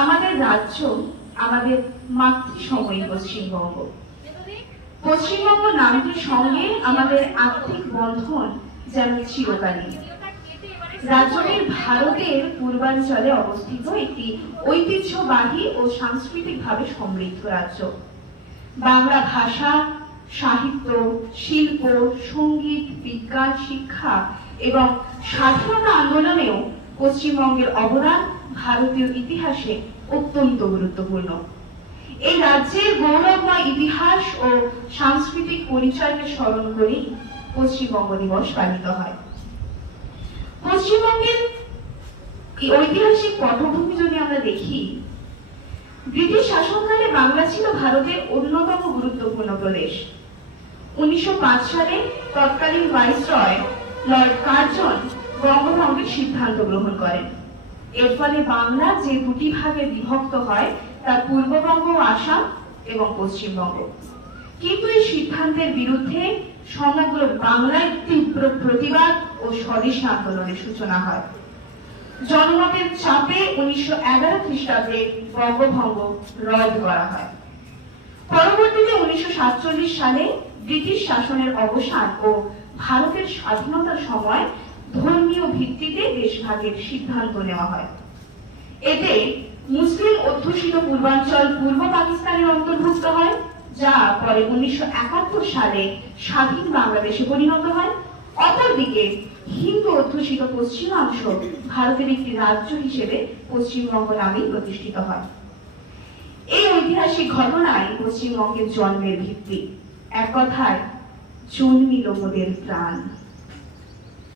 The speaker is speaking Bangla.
আমাদের রাজ্য, আমাদের মাতৃসময়ী পশ্চিমবঙ্গ। পশ্চিমবঙ্গ নামটির সঙ্গে আমাদের আত্মিক বন্ধন যেন চিরকালীন। রাজ্যটি ভারতের পূর্বাঞ্চলে অবস্থিত একটি ঐতিহ্যবাহী ও সাংস্কৃতিকভাবে সমৃদ্ধ রাজ্য। বাংলা ভাষা, সাহিত্য, শিল্প, সঙ্গীত, বিজ্ঞান, শিক্ষা এবং স্বাধীনতা আন্দোলনেও পশ্চিমবঙ্গের অবদান ভারতীয় ইতিহাসে অত্যন্ত গুরুত্বপূর্ণ। এই রাজ্যের গৌরবময় ইতিহাস ও সাংস্কৃতিক পরিচয়কে স্মরণ করেই পশ্চিমবঙ্গ দিবস পালিত হয়। পশ্চিমবঙ্গের ঐতিহাসিক পটভূমি যদি আমরা দেখি, ব্রিটিশ শাসনকালে বাংলা ছিল ভারতের অন্যতম গুরুত্বপূর্ণ প্রদেশ। 1905 সালে তৎকালীন ভাইসরয় লর্ড কার্জন বঙ্গভঙ্গের সিদ্ধান্ত গ্রহণ করেন। এর ফলে বাংলা যে দুটি ভাগে বিভক্ত হয়, তা পূর্ববঙ্গ ও আসাম এবং পশ্চিমবঙ্গ। কিন্তু এই সিদ্ধান্তের বিরুদ্ধে সমগ্র বাংলায় তীব্র প্রতিবাদ ও স্বদেশী আন্দোলনের সূচনা হয়। জনমতের চাপে 1911 খ্রিস্টাব্দে বঙ্গভঙ্গ রদ করা হয়। পরবর্তীতে 1947 সালে ব্রিটিশ শাসনের অবসান ও ভারতের স্বাধীনতার সময় ধর্মীয় ভিত্তিতে দেশভাগের সিদ্ধান্ত নেওয়া হয়। এতে মুসলিম অধ্যুষিত পূর্বাঞ্চল পূর্ব পাকিস্তানের অন্তর্ভুক্ত হয়, যা পরে 1971 সালে স্বাধীন বাংলাদেশে পরিণত হয়। অপরদিকে হিন্দু অধ্যুষিত পশ্চিমাংশ ভারতের একটি রাজ্য হিসেবে পশ্চিমবঙ্গ নামে প্রতিষ্ঠিত হয়। এই ঐতিহাসিক ঘটনায় পশ্চিমবঙ্গের জন্মের ভিত্তি। এক কথায় জন্মিল মোদের প্রাণ।